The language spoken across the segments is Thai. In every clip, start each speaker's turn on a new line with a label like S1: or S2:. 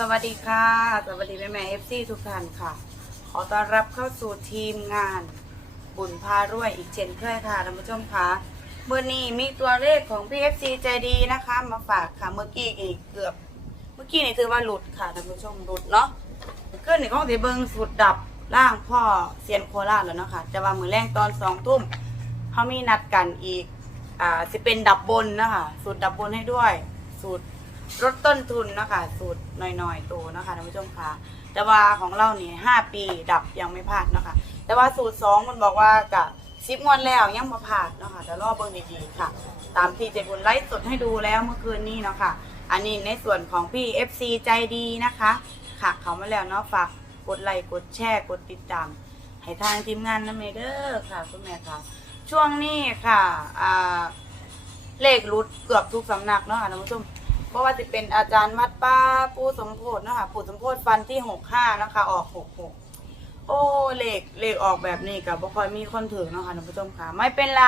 S1: สวัสดีค่ะ สวัสดีแม่แม่เอฟซีทุกท่านค่ะ ขอต้อนรับเข้าสู่ทีมงาน บุญพารวยอีกเช่นเคยค่ะท่านผู้ชมคะเมื่อนี้มีตัวเลขของพี่เอฟซีใจดีนะคะ มาฝากค่ะเมื่อกี้อีกเกือบ เมื่อกี้นี่ถือว่าหลุดค่ะท่านผู้ชมหลุดเนาะขึ้นนี่ของสีเบิงสุดดับร่างพ่อเซียนโคราชแล้วเนาะค่ะจะว่ามือแรงตอนสองทุ่มเขามีนัดกันอีกอ่าจะเป็นดับบนนะคะสูตรดับบนให้ด้วย สูตร ลดต้นทุนนะคะสูตรหน่อยๆตัวนะคะท่านผู้ชมคะแต่ว่าของเรานี่ห้าปีดับยังไม่พลาดเนาะคะแต่ว่าสูตรสองมันบอกว่ากับซิปงวดแล้วยังมาพลาดเนาะคะแต่รอบเบิ้งดีๆค่ะ ตามที่เจบุญไลฟ์สดให้ดูแล้วเมื่อคืนนี้เนาะค่ะ อันนี้ในส่วนของพี่ FC ใจดีนะคะ ค่ะเขามาแล้วเนาะฝากกดไลค์กดแชร์กดติดตาม ให้ทางทีมงานนะเมเดอร์ค่ะคุณแม่ค่ะ ช่วงนี้ค่ะ เลขรุดเกือบทุกสำนักเนาะค่ะท่านผู้ชม เพราะว่าจะเป็นอาจารย์มัดป้าปูสมโพธเนะคะปูสมโพธฟันที่หกห้านะคะ ออกหกหกโอ้เลขเลขออกแบบนี้กับบ่คอยมีคนถือเนาะคะท่านผู้ชมค่ะ ไม่เป็นไร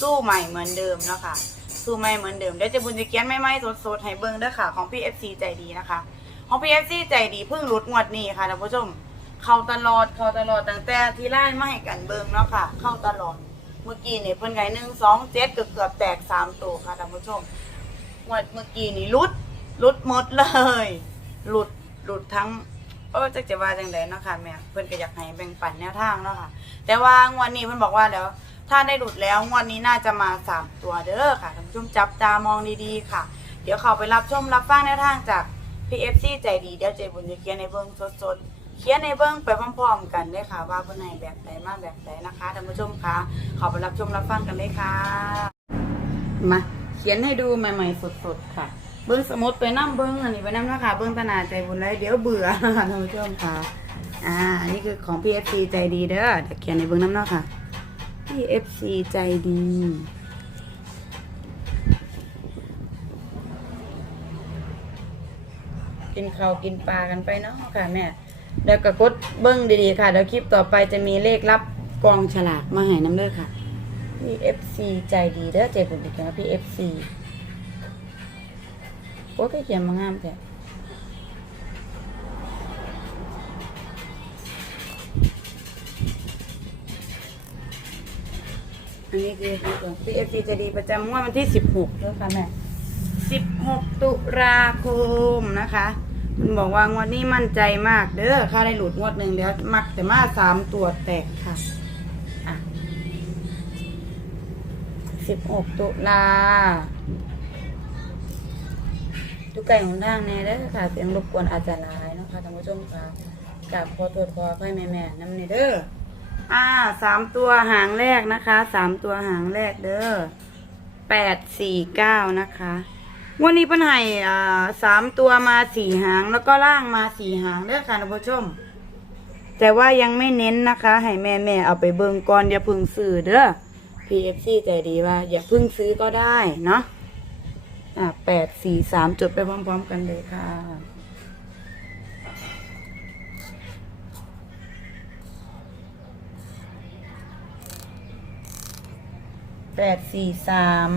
S1: สู้ใหม่เหมือนเดิมเนาะค่ะสู้ใหม่เหมือนเดิมเดี๋ยวจะบุญจะเกียนไม่ไม่สดๆให้เบิ้งเด้อค่ะ ของพี่ FC ใจดีนะคะ ของพี่ FC ใจดีเพิ่งรุดงวดนี้ค่ะท่านผู้ชม เข้าตลอดเข้าตลอดตั้งแต่ที่ไล่ไม่ให้กันเบิ้งเนาะค่ะ เข้าตลอดเมื่อกี้เนี่เพิ่นไงหนึ่งสองเจ็ดเกือบเกือบแตกสามตัวค่ะท่านผู้ชม งวดเมื่อกี้นี่รุดรุดหมดเลยหลุดหลุดทั้งเออจะจะว่าจังไดเนาะค่ะแม่เพิ่อนก็อยากให้แบ่งปันแนวทางเนาะค่ะ แต่ว่างวดนี้เพิ่อนบอกว่าเดี๋ยวถ้าได้หลุดแล้วงวดนี้น่าจะมาสามตัวเด้อค่ะท่านผู้ชมจับตามองดีๆค่ะ เดี๋ยวเขาไปรับชมรับฟังแนวทางจาก PFC ใจดีเดี๋ยวใจบุญจะเขียนในเบิ้งสดๆเขียนในเบิ้งไปพร้อมๆกันเลยค่ะ ว่าเพิ่อนให้แบบไหนมาแบบไหนนะคะท่านผู้ชมคะเขาไปรับชมรับฟังกันเลยค่ะมา เขียนให้ดูใหม่ๆสดๆค่ะ เบิ้งสมุดไปน้ำเบิ้งอันนี้ไปน้ำนะคะเบิ้งตนาใจบุญเลยเดี๋ยวเบื่อนะคะท่านผู้ชมค่ะ อ่านนี้คือของ PFC ใจดีเด้อเดี๋ยวเขียนในเบิ้งน้ำเนาะค่ะ PFC ใจดีกินข้าวกินปลากันไปเนาะค่ะแม่เดี๋ยวก็กดเบิ้งดีๆค่ะเดี๋ยวคลิปต่อไปจะมีเลขรับกองฉลากมาให้น้ำเด้อค่ะ พี่ FC ใจดีเด้อใจบุญดีกันนะพี่ FC โอ้ยก็เขียนมางามแต่อันนี้คือของพี่ FC ใจดีประจำงวดวันที่16เด้อค่ะแม่16ตุลาคมนะคะมันบอกว่างวดนี้มั่นใจมากเด้อค่าได้หลุดงวดหนึ่งเดี๋ยวมักแต่มาสามตัวแตกค่ะ 16 ตุลาทุกไก่ของทางแน่เด้อค่ะเสียงรบกวนอาจจะหลายนะคะท่านผู้ชมค่ะกับขอโทษขออภัยแม่ๆน้ำนี่เด้ออ่าสามตัวหางแรกนะคะสามตัวหางแรกเด้อแปดสี่เก้านะคะวันนี้ปัญหาอ่าสามตัวมาสี่หางแล้วก็ล่างมาสี่หางเด้อค่ะท่านผู้ชม แต่ว่ายังไม่เน้นนะคะ ให้แม่แม่ๆเอาไปเบิ่งก่อนอย่าพึ่งซื้อเด้อ PFC ใจดีว่า อย่าพึ่งซื้อก็ได้เนาะอ่าแปดสี่สามจดไปพร้อม ๆ กันเลยค่ะ แปดสี่สาม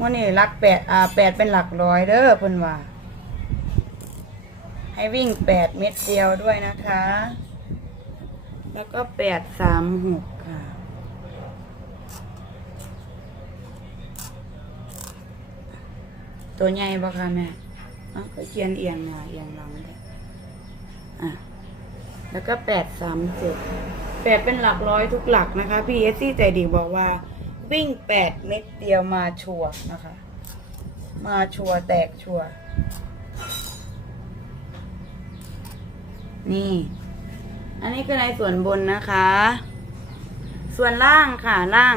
S1: วันนี้หลักแปดอ่าแปดเป็นหลักร้อยเด้อเพิ่นว่า ให้วิ่งแปดเม็ดเดียวด้วยนะคะ แล้วก็แปดสามหกค่ะ ตัวใหญ่ปะคะแม่อะก็เขียนเอียงหน่อยเอียงหลังเลยอะแล้วก็แปดสามเจ็ดแปดเป็นหลักร้อยทุกหลักนะคะ พี่เอสซี่ใจดีบอกว่า วิ่งแปดเม็ดเดียวมาชัวนะคะ มาชัวแตกชัวนี่ อันนี้คือในส่วนบนนะคะ ส่วนล่างค่ะล่าง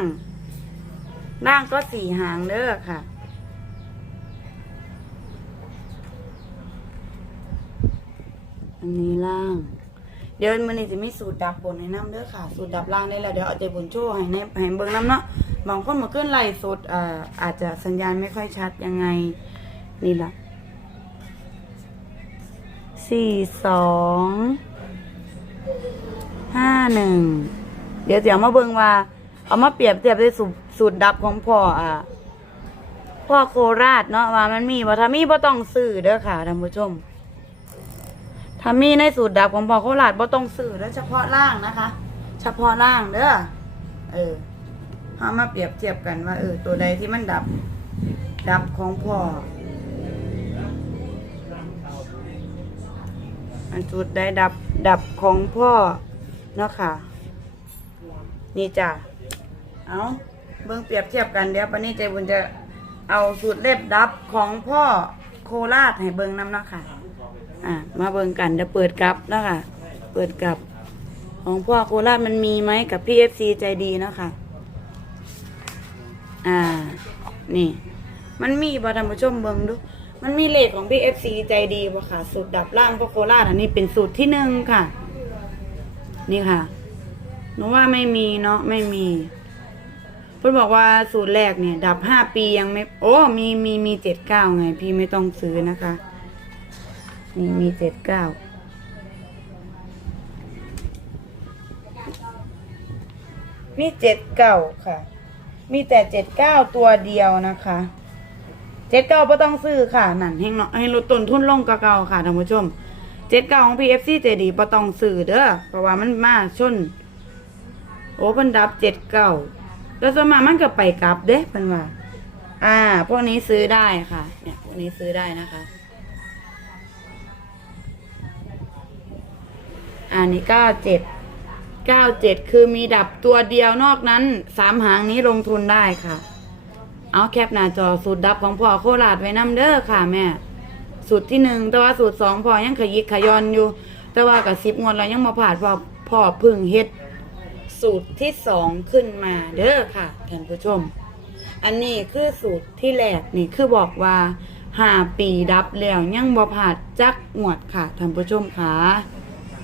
S1: ล่างก็สี่หางเด้อค่ะ อันนี้ล่าง เดี๋ยวมันนี่จะมีสูตรดับบนให้น้ำเด้อค่ะ สูตรดับล่างได้แล้วเดี๋ยวเอาใจบนโชว์ให้ในให้เบิ่งน้ำเนาะบางคนมาขึ้นไล่สดอ่าอาจจะสัญญาณไม่ค่อยชัดยังไงนี่ล่ะสี่สองห้าหนึ่งเดี๋ยวเดี๋ยวมาเบิ่งว่า เอามาเปรียบเทียบด้วยสูตรสูตรดับของพ่ออ่าพ่อโคราชเนาะว่ามันมีบ่ถ้ามีบ่ต้องซื้อเด้อค่ะท่านผู้ชม ถ้ามีในสูตรดับของพ่อโคราชบ่ต้องซื้อเด้อเฉพาะล่างนะคะ เฉพาะล่างเด้อเออเอามาเปรียบเทียบกันว่าเออตัวใดที่มันดับ ดับของพ่ออันจุดใดดับดับของพ่อเนาะค่ะ นี่จ้ะเอาเบิ่งเปรียบเทียบกันเดี๋ยวปนนี้ใจบุญจะเอาสูตรเล็บดับของพ่อโคราชให้เบิ่งน้ำเนาะค่ะ อะมาเบิ่งกันเดี๋ยวเปิดกลับนะคะเปิดกลับ ของพ่อโคราชมันมีไหมกับพี่เอฟซีใจดีนะคะอ่า นี่ มันมีบ่ท่านผู้ชมเบิ่งดูมันมีเลขของพี่เอฟซีใจดีบ่ค่ะ สูตรดับล่างพ่อโคราชอันนี้เป็นสูตรที่หนึ่งค่ะ นี่ค่ะหนูว่าไม่มีเนาะไม่มีเพื่อนบอกว่าสูตรแรกเนี่ย ดับห้าปียังไม่ โอ้ มีมีมีเจ็ดเก้าไง พี่ไม่ต้องซื้อนะคะ นี่มีเจ็ดเก้ามีเจ็ดเก้าค่ะ มีแต่เจ็ดเก้าตัวเดียวนะคะเจ็ดเก้าไ่ต้องซื้อค่ะ นั่นให้เนาะให้ลดต้นทุนลงกว่าเก่าค่ะท่านผู้ชมเจ็ดเก้าของ PFC เจดีไ่ต้องซื้อเด้อเพราะว่ามันมาชน โอ้เพิ่นดับเจ็ดเก้าแล้วสมามันก็ไปกลับเด้เพิ่นว่า อ่า พวกนี้ซื้อได้ค่ะ เนี่ยพวกนี้ซื้อได้นะคะ อันนี้เก้าเจ็ดเก้าเจ็ดคือมีดับตัวเดียวนอกนั้นสามหางนี้ลงทุนได้ค่ะ เอาแคปหน้าจอสูตรดับของพ่อโคราชไว้นำเด้อค่ะแม่ สูตรที่หนึ่งแต่ว่าสูตรสองพ่อยังขยิกขยอนอยู่ แต่ว่ากับสิบงวดแล้วยังมาผ่านพ่อพ่อพึ่งเฮ็ด สูตรที่สองขึ้นมาเด้อค่ะท่านผู้ชม อันนี้คือสูตรที่แรกนี่คือบอกว่าห้าปีดับแล้วยังบ่ผ่านจักงวดค่ะท่านผู้ชมค่ะ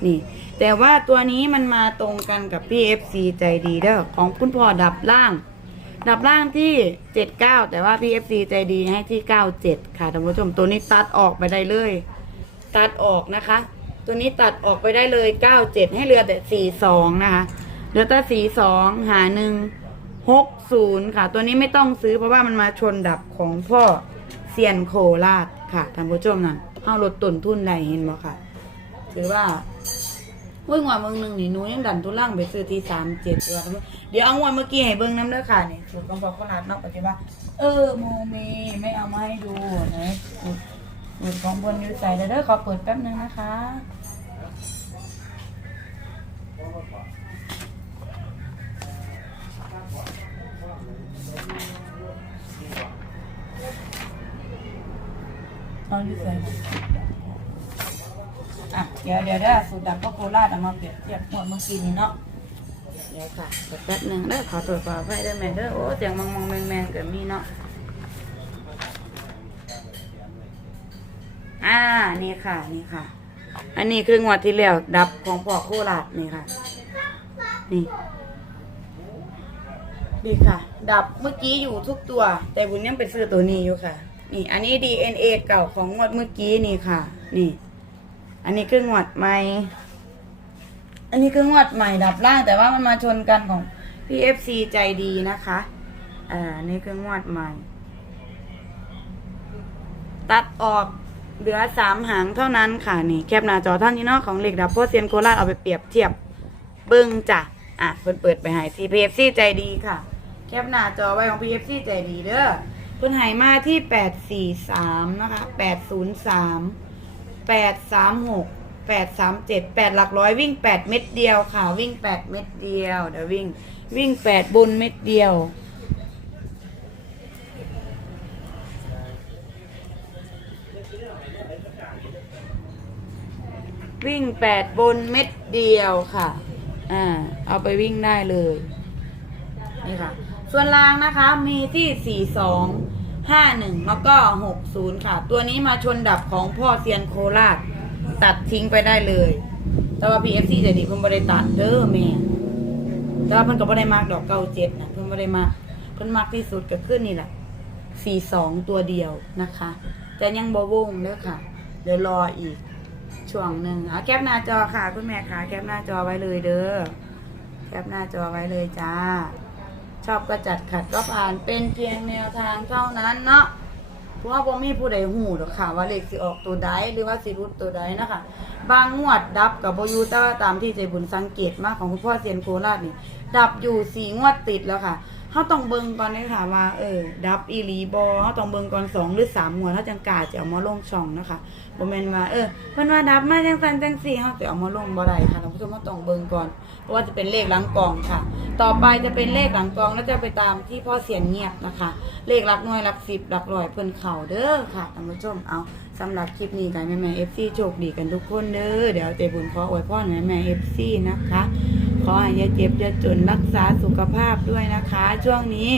S1: นี่ แต่ว่าตัวนี้มันมาตรงกันกับพี่ FC ใจดีเด้อของคุณพ่อดับล่าง ดับล่างที่ 79 แต่ว่าพี่ FC ใจดีให้ที่ 97 ค่ะท่านผู้ชมตัวนี้ตัดออกไปได้เลย ตัดออกนะคะ ตัวนี้ตัดออกไปได้เลย 97 ให้เหลือแต่ 42 นะคะเหลือแต่42 หาหนึ่ง60ค่ะ ตัวนี้ไม่ต้องซื้อเพราะว่ามันมาชนดับของพ่อเซียนโคราชค่ะท่านผู้ชมนั่นเอาลดต้นทุนได้เห็นบ่ค่ะ ถือว่าเมื่อวานเมืองหนึ่งนี่หนูยังดันทุล่างไปซื้อที่สามเจ็ดตัวเดี๋ยวเอางวดเมื่อกี้ให้เบิ้งน้ำเด้อค่ะนี่สูตรของพ่อขนาดนอกปัจจุบันเออโมเมไม่เอามาให้ดูนะสูตรของบนยูใส่เด้อขอเปิดแป๊บนึงนะคะเอายูใส่ เดี๋ยวเดี๋ยวได้สูตรดับก็โคราชเอามาเปรียบเทียบหมดเมื่อกี้นี้เนาะเดี๋ยวค่ะเดี๋ยวแป๊บหนึงเด้อขอตรวจสอบให้ได้ไหมเด้อโอ้เสียงมองมองแมงแมงเกิดมีเนาะอ่านี่ค่ะนี่ค่ะ อันนี้คืองวดที่แล้วดับของพ่อโคราชนี่ค่ะ นี่ดีค่ะ ดับเมื่อกี้อยู่ทุกตัว แต่บุญยังไปซื้อตัวนี้อยู่ค่ะ นี่ อันนี้ DNA เก่าของงวดเมื่อกี้นี่ค่ะ นี่ อันนี้คืองวดใหม่ อันนี้คืองวดใหม่ดับล่างแต่ว่ามันมาชนกันของ PFC ใจดีนะคะอ่านี่คืองวดใหม่ ตัดออกเหลือสามหางเท่านั้นค่ะนี่แคปหน้าจอท่านนี้เนาะของเหล็กดับโพเซียนโคราชเอาไปเปรียบเทียบเบิ้งจ้ะอะเพิ่นเปิดไปใหายที่ PFC ใจดีค่ะ แคปหน้าจอไว้ของ PFC ใจดีเด้อเพิ่นหายมาที่แปดสี่สามนะคะแปดศูนย์สาม แปดสามหกแปดสามเจ็ดแปดหลักร้อยวิ่งแปดเม็ดเดียวค่ะ วิ่งแปดเม็ดเดียวเดี๋ยววิ่งวิ่งแปดบนเม็ดเดียววิ่งแปดบนเม็ดเดียวค่ะ อ่า เอาไปวิ่งได้เลย นี่ค่ะ ส่วนล่างนะคะมีที่สี่สอง ห้าหนึ่งแล้วก็หกศูนย์ค่ะ ตัวนี้มาชนดับของพ่อเซียนโคราช ตัดทิ้งไปได้เลย แต่ว่า PFC จะดีเพิ่นบ่ได้ตัดเด้อแม่แต่ว่าเพิ่นก็บ่ได้มากดอกเก้าเจ็ดนะเพิ่นบ่ได้มากเพิ่นมักที่สุดก็ขึ้นนี่แหละสี่สองตัวเดียวนะคะแต่ยังบวงเด้อค่ะ เดี๋ยวรออีกช่วงหนึ่งเอาแคปหน้าจอค่ะ คุณแม่ค่ะ แคปหน้าจอไว้เลยเด้อแคปหน้าจอไว้เลยจ้า อบก็จัดขัดก็ผ่านเป็นเพียงแนวทางเท่านั้นเนาะเพราะว่าบ่มีผู้ใดหูหรอกค่ะ ว่าเลขสิออกตัวใดหรือว่าสิรุดตัวใดนะคะบางงวดดับกับบ่อยูแต่ว่าตามที่ใจบุญสังเกตมากของคุณพ่อเซียนโคราชนี่ดับอยู่สี่งวดติดแล้วค่ะ เขาต้องเบิ่งก่อนเลยค่ะว่าเออดับอีหลีบอเขาต้องเบิ่งก่อนสองหรือสามงวดเขาจังกล้าจะเอามาลงช่องนะคะบ่แม่นว่าเออเพิ่นว่าดับมาจังซั่นจังซี่เฮาสิเอามาลงบ่ได้ค่ะท่านผู้ชมเราต้องเบิ่งก่อนเพราะว่าจะเป็นเลขหลังกองค่ะ ต่อไปจะเป็นเลขหลังกองแล้วจะไปตามที่พ่อเสียนเงียบนะคะ เลขหลักหน่วยหลักสิบหลักร้อยเพิ่นเข่าเด้อค่ะท่านผู้ชมเอาสำหรับคลิปนี้กันแม่แม่เอฟซีโชคดีกันทุกคนเด้อเดี๋ยวเจบุญขออวยพรแม่แม่เอฟซีนะคะ อให้อย่าเจ็บอย่าจนรักษาสุขภาพด้วยนะคะ ช่วงนี้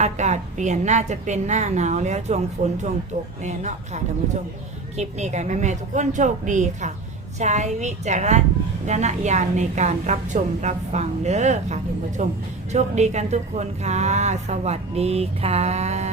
S1: อากาศเปลี่ยนน่าจะเป็นหน้าหนาวแล้วช่วงฝนช่วงตกแน่เนาะค่ะท่านผู้ชมคลิปนี้กันแม่ๆทุกคนโชคดีค่ะ ใช้วิจารณญาณในการรับชมรับฟังเด้อค่ะท่านผู้ชม โชคดีกันทุกคนค่ะ สวัสดีค่ะ